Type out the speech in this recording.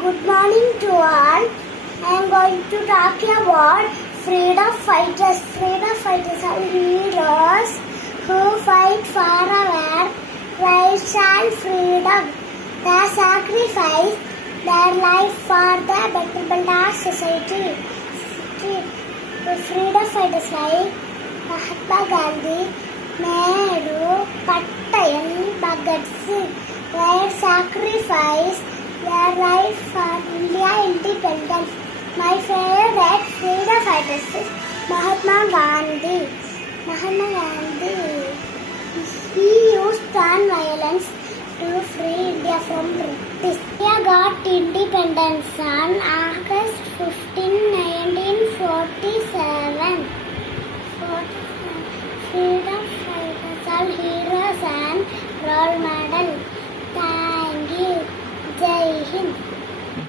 Good morning to all. I am going to talk about freedom fighters. Freedom fighters are heroes who fight for our rights and freedom. They sacrifice their life for the betterment of society. The freedom fighters like Mahatma Gandhi, Nehru, Patel, Bhagat Singh, they sacrificed their life for India independence. My favorite freedom fighters is Mahatma Gandhi. Mahatma Gandhi, he used non-violence to free India from British. India got independence on August 15, 1947. Freedom fighters are heroes and role models. Thank you. Jai Hind.